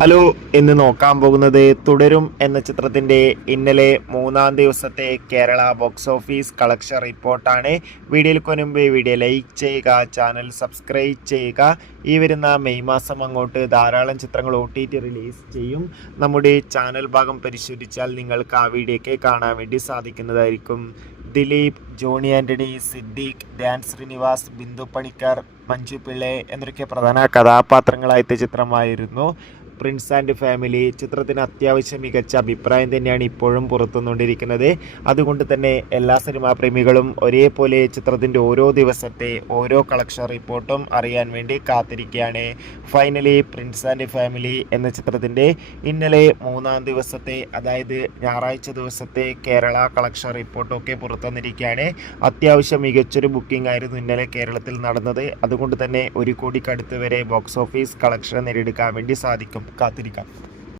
Hello, ഇന്ന് നോക്കാൻ പോകുന്നത് തുടരും എന്ന ചിത്രത്തിൻ്റെ ഇന്നലെ മൂന്നാം ദിവസത്തെ കേരള ബോക്സ് ഓഫീസ് കളക്ഷൻ റിപ്പോർട്ടാണ്. വീഡിയോയിൽ മുൻപ് വീഡിയോ ലൈക്ക് ചെയ്യുക, ചാനൽ സബ്സ്ക്രൈബ് ചെയ്യുക. ഈ വരുന്ന മെയ് മാസം അങ്ങോട്ട് ധാരാളം ചിത്രങ്ങൾ OTT റിലീസ് ചെയ്യും. നമ്മുടെ ചാനൽ ഭാഗം പരിശോധിച്ചാൽ നിങ്ങൾക്ക് ആ വീഡിയോയ്ക്ക് കാണാൻ വേണ്ടി സാധിക്കുന്നതായിരിക്കും. ദിലീപ്, ജോണി ആൻ്റണി, സിദ്ദീഖ്, ധ്യാൻ ശ്രീനിവാസ്, ബിന്ദു പണിക്കർ, മഞ്ജു പിള്ളെ എന്നൊക്കെ പ്രധാന കഥാപാത്രങ്ങളായിട്ട് ചിത്രമായിരുന്നു പ്രിൻസ് ആൻഡ് ഫാമിലി. ചിത്രത്തിന് അത്യാവശ്യം മികച്ച അഭിപ്രായം തന്നെയാണ് ഇപ്പോഴും പുറത്തുകൊണ്ടിരിക്കുന്നത്. അതുകൊണ്ട് തന്നെ എല്ലാ സിനിമാ പ്രേമികളും ഒരേപോലെ ചിത്രത്തിൻ്റെ ഓരോ ദിവസത്തെ ഓരോ കളക്ഷൻ റിപ്പോർട്ടും അറിയാൻ വേണ്ടി കാത്തിരിക്കുകയാണ്. ഫൈനലി പ്രിൻസ് ആൻഡ് ഫാമിലി എന്ന ചിത്രത്തിൻ്റെ ഇന്നലെ മൂന്നാം ദിവസത്തെ, അതായത് ഞായറാഴ്ച ദിവസത്തെ കേരള കളക്ഷൻ റിപ്പോർട്ടൊക്കെ പുറത്തുവന്നിരിക്കുകയാണ്. അത്യാവശ്യം മികച്ചൊരു ബുക്കിംഗ് ആയിരുന്നു ഇന്നലെ കേരളത്തിൽ നടന്നത്. അതുകൊണ്ട് തന്നെ 1 കോടിക്കടുത്ത് വരെ ബോക്സ് ഓഫീസ് കളക്ഷൻ നേടിയെടുക്കാൻ വേണ്ടി സാധിക്കും. കാത്തിരിക്കാം.